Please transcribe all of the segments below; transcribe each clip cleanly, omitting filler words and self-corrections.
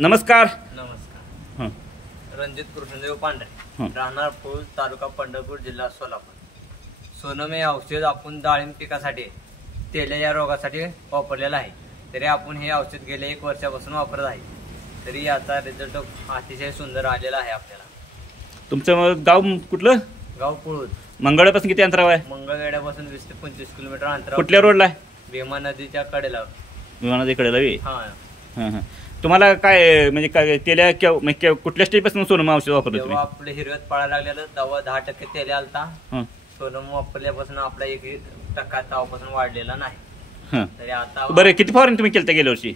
नमस्कार. नमस्कार. रणजित कृष्णदेव पांढरे, राहणार पूल, तालुका पंढरपूर, जिल्हा सोलापूर. सोनम हे औषध आपण डाळिंब पिकासाठी तेल्या या रोगासाठी वापरलेलं आहे. तरी आपण हे औषध गेल्या 1 वर्षापासून वापरत आहे. तरी याचा रिझल्ट अतिशय सुंदर आलेला आहे आपल्याला. तुमचं गाव कुठलं? गाव पुळूद. मंगळपासून किती अंतरावर आहे? मंगळवेढ्यापासून 20 ते 25 किलोमीटर अंतरावर. कुठल्या रोडला आहे? भीमा नदीच्या कडेला. भीमा नदीकडे लावी. हा. हां हां. तुम्हाला काय म्हणजे काय तेल्या कुठल्या स्टेजपासून सोनम औषध वापरलं जेव्हा आपलं हिरव्यात पळायला लागलेलं तेव्हा 10% तेल आलता. हां. सोनम वापरल्यापासून आपला 1% तावापासून वाढलेला नाही. हां. तरी आता बरं, किती फवारणी तुम्ही केलं गेल्या वर्षी?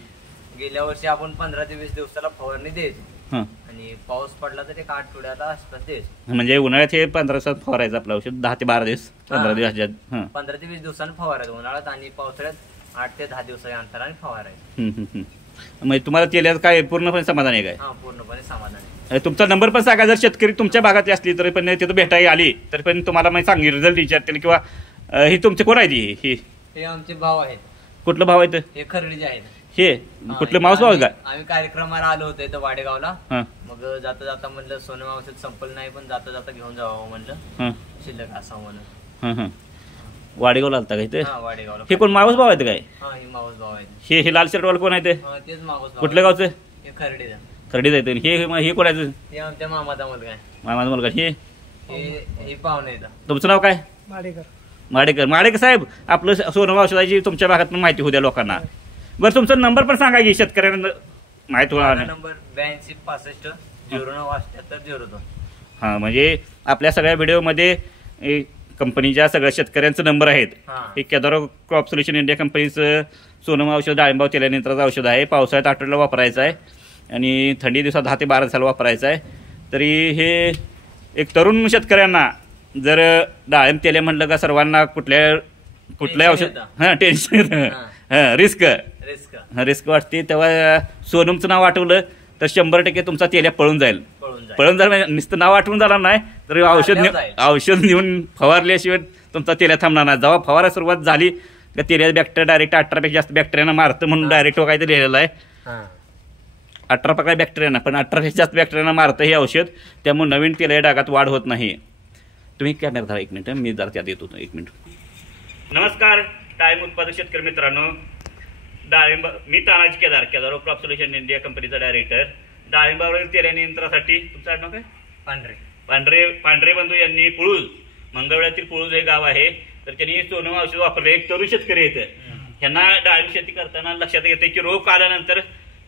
गेल्या वर्षी आपण 15 ते 20 दिवसाला फवारणी द्यायची. हां. आणि पाऊस पडला तर 1 आठवड्याला आसपास द्यायचं. म्हणजे उन्हाळ्यात हे 15 दिवसात फवारायचं आपलं औषध. 10 ते 12 दिवस, 15 दिवस. हां. 15 ते 20 दिवसांनी फवारायचं उन्हाळ्यात, आणि पावसाळ्यात 8 ते 10 दिवसाच्या अंतराने फवारायचं. म्हणजे तुम्हाला तेल्याचं काय पूर्णपणे समाधान आहे काय? हा, पूर्णपणे समाधान आहे. तुमचा नंबर पण सांगा. जर शेतकरी तुमच्या भागातली असली तरी पण तिथं भेटायला आली तर पण तुम्हाला म्हणजे सांगेल, रिझल्ट विचारतील किंवा ही तुमचे कोण आहे ती? हे आमचे भाव आहेत. कुठलं भाव आहेत? हे खरडीचे आहेत. हे कुठलं माऊस भाव आहे का? आम्ही कार्यक्रमाला आलो होतो इथं वाडेगावला. हां. मग जाता जाता म्हणलं सोनम औषध संपलं नाही, पण जाता जाता घेऊन जावं म्हणलं. हां शिल्लक असावं म्हणून. हां हां. वाडेगावला आलता का इथे? हा, वाडेगावला. हे कोण माऊस भाव आहेत काय? हा, हे माऊस भाव आहेत. हे लाल शर्टवाला कोण आहे ते? तेच माऊस भाव. कुठल्या गावचं? हे खरडीचा. खरडीच आहे. हे कोणाचं? हे आमच्या मामाचा मुलगा आहे. मामाचा मुलगा. हे पाहुणे येतात. तुमचं नाव काय? माडेकर. माडेकर साहेब, आपलं सोनम औषधाची तुमच्या भागात माहिती होऊ द्या लोकांना. बरं, तुमचा नंबर पण सांगा की शेतकऱ्यांना माहिती होणार. नंबर 82 65 09 78 02. हां, म्हणजे आपल्या सगळ्या व्हिडिओमध्ये कंपनीच्या सगळ्या शेतकऱ्यांचं नंबर आहेत. हे केदार क्रॉप सोल्युशन इंडिया कंपनीचं सोनम औषध डाळिंबाव तेल्यानंतरचं औषध आहे. पावसाळ्यात आठवड्याला वापरायचं आहे आणि थंडी दिवसात 10 ते 12 दिवसाला वापरायचं आहे. तरी हे एक तरुण शेतकऱ्यांना जर डाळिंब तेले म्हटलं का सर्वांना कुठल्या औषध टेन्शन रिस्क वाटते, तेव्हा सोनमचं नाव आठवलं तर 100% तुमचा तेल्या पळून जाईल. म्हणजे नुसतं नाव आठवून जाणार नाही तर औषध नेऊन फवारल्याशिवाय तुमचा तेल्या थांबणार नाही. जेव्हा फवारा सुरुवात झाली का तेल्या बॅक्टेरिया डायरेक्ट 18 जास्त बॅक्टेरियाना मारतं म्हणून डायरेक्ट काय लिहिलेलं आहे. 18 प्रकार बॅक्टेरियाना, पण 18 जास्त बॅक्टेरियाना मारतं हे औषध. त्यामुळे नवीन तेल्या डागात वाढ होत नाही. तुम्ही कॅमेरा धरा 1 मिनिट, मी जरा त्यात येत होतो 1 मिनिट. नमस्कार डाळिंब उत्पादक शेतकरी मित्रांनो. डाळिंब मी Tanaji Kedar crop solution India कंपनीचा डायरेक्टर. डाळिंबावरील तेल्या नियंत्रणासाठी तुमचं नाव काय? पांढरे बंधू यांनी पुळूज, मंगळवेढ्यातील पुळूज हे गाव आहे, तर त्यांनी सोनम औषध वापरले. एक तरुण शेतकरी येतं, ह्यांना डाळिंब शेती करताना लक्षात येते की रोग आल्यानंतर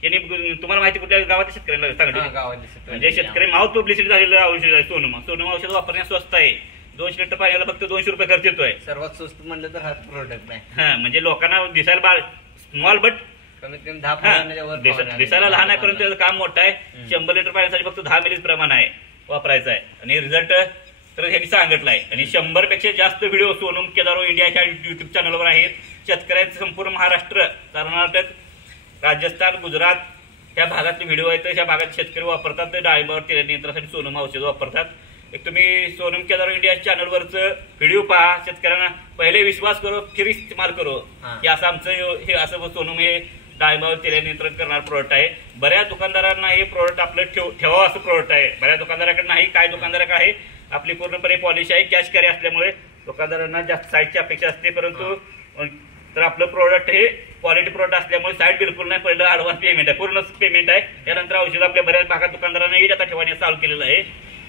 यांनी, तुम्हाला माहिती कुठल्या गावाच्या शेतकऱ्यांना सांगितलं, म्हणजे शेतकरी माउथ पब्लिसिटी झालेलं औषध आहे सोनम औषध वापरण्यास स्वस्त आहे. 200 लिटर पाण्याला फक्त 200 रुपये खर्च येतोय. सर्वात स्वस्त म्हणलं तर हा प्रोडक्ट नाही. हा, म्हणजे लोकांना दिसायला स्मॉल बट कमीत कमी 10 दिसायला लहान आहे, परंतु त्याचं काम मोठं आहे. 100 लिटर पाण्यासाठी फक्त 10 मिली प्रमाण आहे वापरायचं आहे. आणि रिझल्ट तर ह्यांनी सांगितलं आहे. आणि 100 पेक्षा जास्त व्हिडिओ सोनम केदार इंडियाच्या युट्यूब चॅनलवर आहेत. शेतकऱ्यांचे संपूर्ण महाराष्ट्र, कर्नाटक, राजस्थान, गुजरात ह्या भागातले व्हिडिओ आहेत. त्या भागात शेतकरी वापरतात डाळिंबावर तेल्या नियंत्रणासाठी सोनम औषध वापरतात. एक तुम्ही सोनम केदार इंडिया चॅनलवरचं व्हिडिओ पहा. शेतकऱ्यांना पहिले विश्वास करो फिर इस्तेमाल करो. हे असं आमचं हे असं सोनम हे डाळिंबावर तेल्या नियंत्रण करणार प्रोडक्ट आहे. बऱ्याच दुकानदारांना हे प्रोडक्ट आपलं ठेवावं असं प्रोडक्ट आहे. बऱ्याच दुकानदाराकडे नाही, काही दुकानदाराकडे आहे. आपली पूर्णपणे पॉलिश आहे, कॅश कॅरी असल्यामुळे दुकानदारांना जास्त साईडची अपेक्षा असते. परंतु तर आपलं प्रोडक्ट हे क्वालिटी प्रोडक्ट असल्यामुळे साईड बिलकुल नाही. पहिलं ॲडव्हान्स पेमेंट आहे, पूर्ण पेमेंट आहे. त्यानंतर औषध आपल्या बऱ्याच भागात दुकानदारांना येत आता ठेवण्यास चालू केलेलं आहे.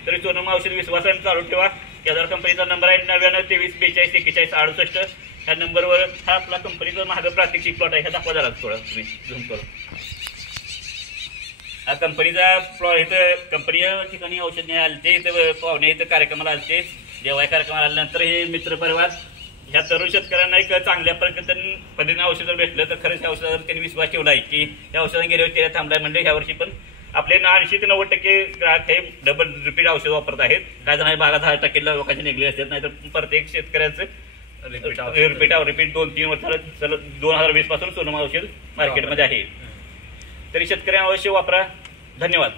तरी सोनम औषध विश्वासाने चालू ठेवा. केदार कंपनीचा नंबर आहे 99 23 42 41 68. ह्या नंबरवर हा आपला कंपनीचा महाग प्रात्यक्षिक प्लॉट आहे. ह्या दाखवा जरा थोडं तुम्ही झूम करू. हा कंपनीचा प्लॉट, इथं कंपनी ठिकाणी औषध नाही आले ते, इथं पाहुणे इथं कार्यक्रमाला आले, जेव्हा कार्यक्रमाला आल्यानंतर हे मित्रपरिवार ह्या तरुण शेतकऱ्यांना एक चांगल्या पद्धतीने औषधं भेटलं. तर खरंच या औषधावर त्यांनी विश्वास ठेवला आहे की या औषधाने गेल्या वर्षी तेल्या थांबलाय. म्हणजे ह्या वर्षी पण आपले 80 ते 90% ग्राहक हे डबल रिपीट औषध वापरत आहेत. काय जण भागात 10% लोकांचे निघले असतात, नाही तर प्रत्येक शेतकऱ्याचं रिपीट 2-3 वर्षाला 2020 पासून सोनम औषध मार्केटमध्ये आहे. तरी शेतकऱ्यांना अवश्य वापरा. धन्यवाद.